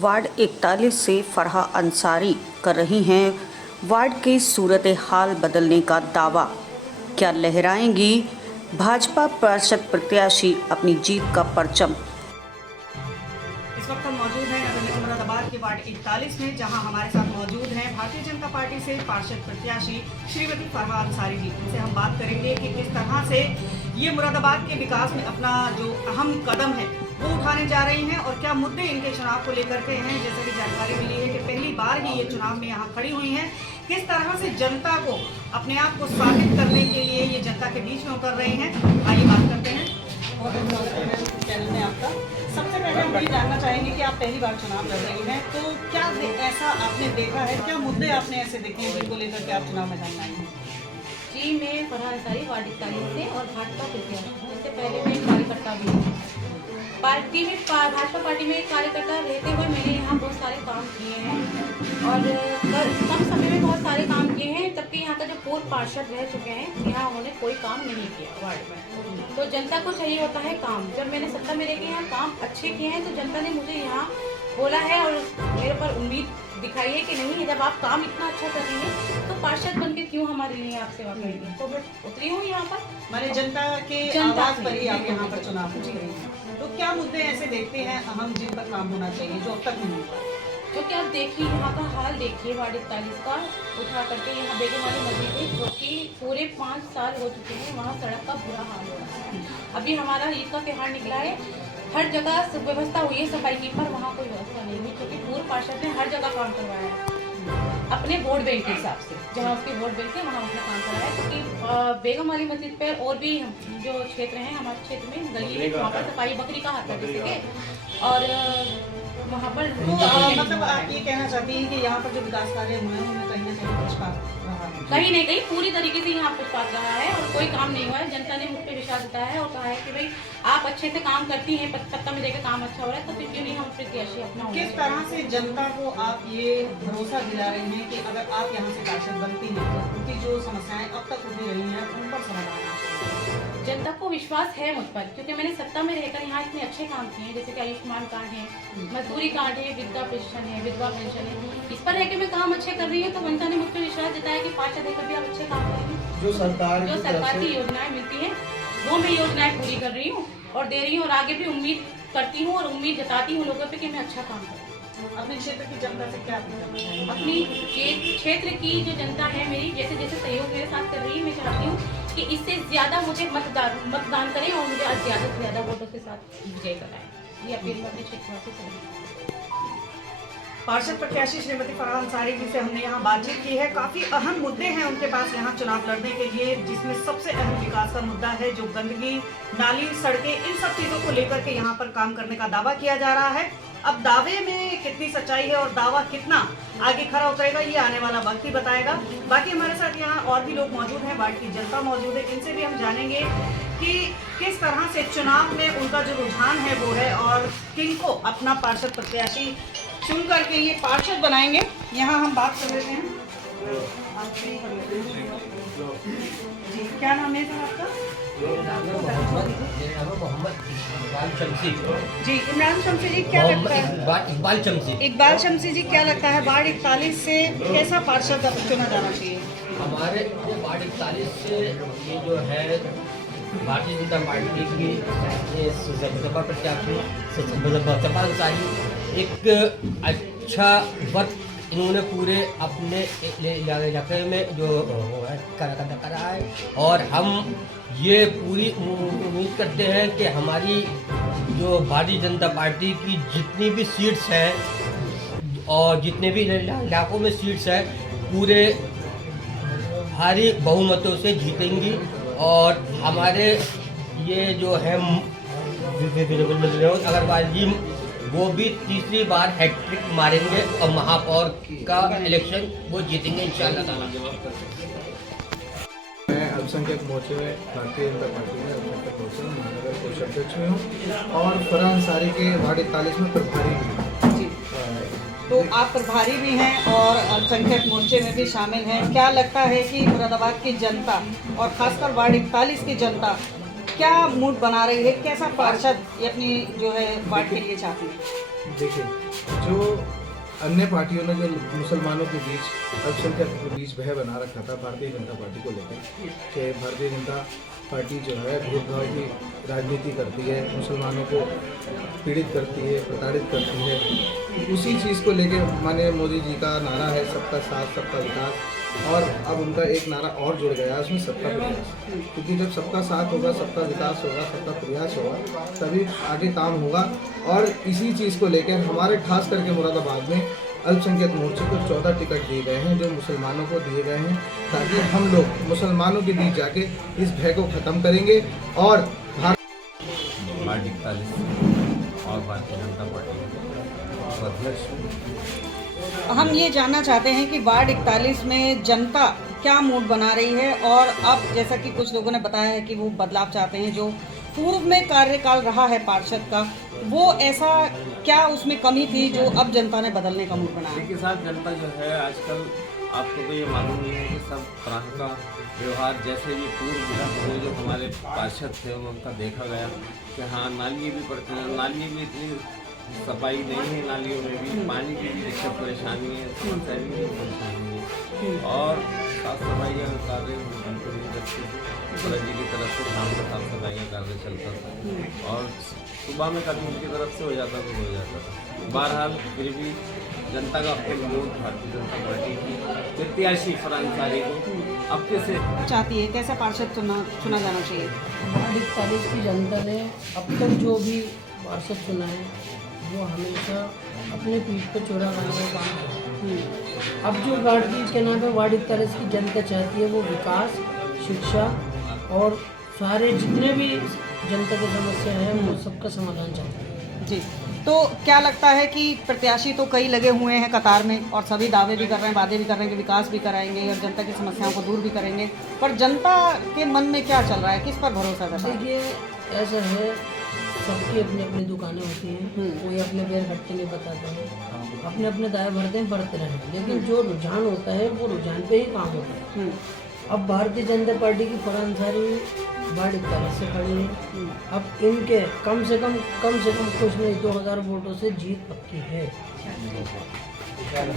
Ward 41 से फरहा अंसारी कर रही हैं वार्ड की सूरत हाल बदलने का दावा। क्या लहराएंगी भाजपा पार्षद प्रत्याशी अपनी जीत का परचम। इस वक्त हम मौजूद हैं नगर निगम मुरादाबाद के वार्ड 41 में, जहां हमारे साथ मौजूद हैं भारतीय जनता पार्टी से पार्षद प्रत्याशी श्रीमती फरहा अंसारी जी। इनसे हम बात करेंगे कि किस तरह से ये मुरादाबाद के विकास में अपना जो अहम कदम है वो उठाने जा रही हैं और क्या मुद्दे इनके चुनाव को लेकर के हैं। जैसे कि जानकारी मिली है कि पहली बार ही ये चुनाव में यहाँ खड़ी हुई हैं, किस तरह से जनता को अपने आप को साबित करने के लिए ये जनता के बीच में उतर रहे हैं। आइए बात करते हैं। चैनल में आपका सबसे पहले हम ये जानना चाहेंगे कि आप पहली बार चुनाव लड़ रही हैं, तो क्या ऐसा आपने देखा है, क्या मुद्दे आपने ऐसे देखे हैं जिनको लेकर के आप चुनाव मैदान में आई हैं? जी, मैं फरहा अंसारी वार्ड 41 से और भाजपा प्रत्याशी हूँ। इससे पहले मैं कार्यकर्ता भी हूँ पार्टी में, भाजपा पार्टी में कार्यकर्ता रहते हुए मैंने यहाँ बहुत सारे काम किए हैं और कम समय में बहुत सारे काम किए हैं। जबकि यहाँ का जो पूर्व पार्षद रह चुके हैं, यहाँ उन्होंने कोई काम नहीं किया वार्ड में। तो जनता को चाहिए होता है काम। जब मैंने सत्ता में रह के यहाँ काम अच्छे किए हैं तो जनता ने मुझे यहाँ बोला है और मेरे पर उम्मीद दिखाई है कि नहीं, जब आप काम इतना अच्छा कर रही हैं तो पार्षद बन के क्यों हमारे लिए आप सेवा करेंगे। तो मैं उतरी हूँ यहाँ पर, मैंने जनता के आवाज पर ही आप यहाँ पर चुनाव लड़ रही हैं। तो क्या मुद्दे ऐसे देखते हैं अहम जिन पर काम होना चाहिए जो अब तक नहीं हुआ? क्योंकि आप देखिए यहाँ का हाल देखिए वार्ड 41 का उठा करके यहाँ बेगम वाली मस्जिद है, जो कि पूरे 5 साल हो चुके हैं, वहाँ सड़क का बुरा हाल हो रहा है। अभी हमारा ईद का त्योहार निकला है, हर जगह व्यवस्था हुई है सफाई की, पर वहाँ कोई व्यवस्था नहीं हुई क्योंकि पूर्व पार्षद ने हर जगह काम करवाया है अपने वोट बैंक के हिसाब से। जहाँ उसके वोट बैंक है वहाँ उसने काम कराया है, क्योंकि बेगम वाली मस्जिद पर और भी जो क्षेत्र हैं हमारे क्षेत्र में गली है, वहाँ पर सफाई बकरी का हाथ है जैसे के, और वहाँ पर मतलब आप ये कहना चाहती हैं कि यहाँ पर जो विकास कार्य हुए हैं उनमें कहीं ना कहीं पक्षपात रहा है? कहीं नहीं कहीं पूरी तरीके से यहाँ पक्षपात रहा है और कोई काम नहीं हुआ है। जनता ने मुझ पर विश्वास जताया है और कहा है कि भाई आप अच्छे से काम करती हैं, सत्ता में रहकर काम अच्छा हो रहा है, तो फिर क्यों नहीं हम प्रत्याशी अपना। किस तरह से जनता को आप ये भरोसा दिला रही हैं कि अगर आप यहाँ से पार्षद बनती हैं तो उनकी जो समस्याएं अब तक उठी रही हैं उन पर समाधान? जनता को विश्वास है मुझ पर, क्योंकि मैंने सत्ता में रहकर यहाँ इतने अच्छे काम किए हैं, जैसे कि आयुष्मान कार्ड है, मजदूरी कार्ड है, वृद्धा पेंशन है, विधवा पेंशन है। इस पर रहकर मैं काम अच्छे कर रही हूँ तो जनता ने मुझ पर विश्वास जताया कि पार्षद रहकर भी आप अच्छे काम करेंगे। जो सरकार की योजनाएं मिलती हैं वो मैं योजनाएं पूरी कर रही हूँ और दे रही हूँ और आगे भी उम्मीद करती हूँ और उम्मीद जताती हूँ लोगों पे कि मैं अच्छा काम करूँ। अपने क्षेत्र की जनता से क्या अपनी क्षेत्र की जो जनता है मेरी, जैसे जैसे सहयोग मेरे साथ कर रही है, मैं चाहती हूँ कि इससे ज्यादा मुझे मतदान करें और मुझे आज ज्यादा से ज्यादा वोटों के साथ विजय कराएं। ये अपील मैं अपने क्षेत्र से। पार्षद प्रत्याशी श्रीमती फरहा अंसारी जी से हमने यहाँ बातचीत की है। काफी अहम मुद्दे हैं उनके पास यहाँ चुनाव लड़ने के लिए, जिसमें सबसे अहम विकास का मुद्दा है जो गंदगी, नाली, सड़कें, इन सब चीजों को लेकर के यहाँ पर काम करने का दावा किया जा रहा है। अब दावे में कितनी सच्चाई है और दावा कितना आगे खरा उतरेगा ये आने वाला वक्त ही बताएगा। बाकी हमारे साथ यहाँ और भी लोग मौजूद हैं, वार्ड की जनता मौजूद है, इनसे भी हम जानेंगे कि किस तरह से चुनाव में उनका जो रुझान है वो है और किनको अपना पार्षद प्रत्याशी चुन करके ये पार्षद बनाएंगे। यहाँ हम बात कर लेते हैं। जी, क्या नाम है सर आपका? जी, इमरान शमसी जी, क्या लगता है? इकबाल शमसी जी, क्या लगता है वार्ड 41 से कैसा पार्षद चुना जाना चाहिए? हमारे वार्ड 41 से ये जो है भारतीय जनता पार्टी की सपा प्रत्याशी सपा अंसारी एक अच्छा वक्त इन्होंने पूरे अपने इलाके में जो करा है और हम ये पूरी उम्मीद करते हैं कि हमारी जो भारतीय जनता पार्टी की जितनी भी सीट्स हैं और जितने भी इलाकों में सीट्स हैं पूरे भारी बहुमतों से जीतेंगी और हमारे ये जो है विनोद अग्रवाल जी वो भी तीसरी बार हैट्रिक मारेंगे और महापौर का इलेक्शन वो जीतेंगे इंशाअल्लाह ताला। मैं अल्पसंख्यक मोर्चे में भारतीय जनता पार्टी में अल्पसंख्यक मोर्चे में महानगर कोष अध्यक्ष में हूँ और फरहा अंसारी के वार्ड 41 में प्रभारी भी हूँ। जी, तो आप प्रभारी भी हैं और अल्पसंख्यक मोर्चे में भी शामिल हैं। क्या लगता है कि मुरादाबाद की जनता और खासकर वार्ड 41 की जनता क्या मूड बना रही है, कैसा पार्षद ये अपनी जो है वार्ड के लिए चाहती है? देखिए, जो अन्य पार्टियों ने जो मुसलमानों के बीच, अल्पसंख्यकों के बीच भय बना रखा था भारतीय जनता पार्टी को लेकर, कि भारतीय जनता पार्टी जो है भेदभाव की राजनीति करती है, मुसलमानों को पीड़ित करती है, प्रताड़ित करती है, उसी चीज़ को लेकर माननीय मोदी जी का नारा है सबका साथ सबका विकास, और अब उनका एक नारा और जुड़ गया है उसमें सबका प्रयास, क्योंकि जब सबका साथ होगा, सबका विकास होगा, सबका प्रयास होगा, तभी आगे काम होगा। और इसी चीज़ को लेकर हमारे खास करके मुरादाबाद में अल्पसंख्यक मोर्चे को 14 टिकट दिए गए हैं, जो मुसलमानों को दिए गए हैं, ताकि हम लोग मुसलमानों के बीच जाके इस भय को ख़त्म करेंगे। और वार्ड 41 और भारतीय जनता पार्टी के अध्यक्ष। हम ये जानना चाहते हैं कि वार्ड 41 में जनता क्या मूड बना रही है, और अब जैसा कि कुछ लोगों ने बताया है कि वो बदलाव चाहते हैं, जो पूर्व में कार्यकाल रहा है पार्षद का, वो ऐसा क्या उसमें कमी थी जो अब जनता ने बदलने का मूड बनाया? देखिए साहब, जनता जो है आजकल आपको तो ये मालूम नहीं है कि सब तरह का व्यवहार, जैसे भी पूर्व जो हमारे पार्षद थे उनका देखा गया कि हाँ, नालियाँ भी पड़ती हैं, नालियाँ भी इतनी सफाई नहीं है, नालियों में भी पानी की भी दिक्कत परेशानी है, समस्या भी परेशानी है, और साफ सफाइयाँ कार्य जी की तरफ से शाम को साफ सफाइयाँ कार्य चलता था, और सुबह में कभी उनकी तरफ से हो जाता तो हो जाता था। बहरहाल फिर भी जनता का अपने वोट भारतीय जनता पार्टी की प्रत्याशी फरहान अंसारी को अब कैसे चाहती है, कैसा पार्षद चुना जाना चाहिए? वार्ड 41 की जनता ने अब तक जो भी पार्षद चुना है वो हमेशा अपने पीठ पर चोरा करने का काम किया। अब जो वार्ड की क्या नाम है, वार्ड 41 की जनता चाहती है वो विकास, शिक्षा और सारे जितने भी जनता की समस्या है वो सबका समाधान चाहती है। जी, तो क्या लगता है कि प्रत्याशी तो कई लगे हुए हैं कतार में, और सभी दावे भी कर रहे हैं, वादे भी कर रहे हैं कि विकास भी कराएंगे और जनता की समस्याओं को दूर भी करेंगे, पर जनता के मन में क्या चल रहा है, किस पर भरोसा करता है? देखिए, ऐसा है, सबकी अपनी अपनी दुकानें होती हैं, कोई अपने पैर खट्टे नहीं बताता है, अपने अपने दाएं भरते हैं, बढ़ते रहें, लेकिन जो रुझान होता है वो रुझान पे ही काम होता है। अब भारतीय जनता पार्टी की फरहान अंसारी वार्ड 41 से खड़ी है, अब इनके कम से कम कुछ नहीं 2000 वोटों से जीत पक्की है।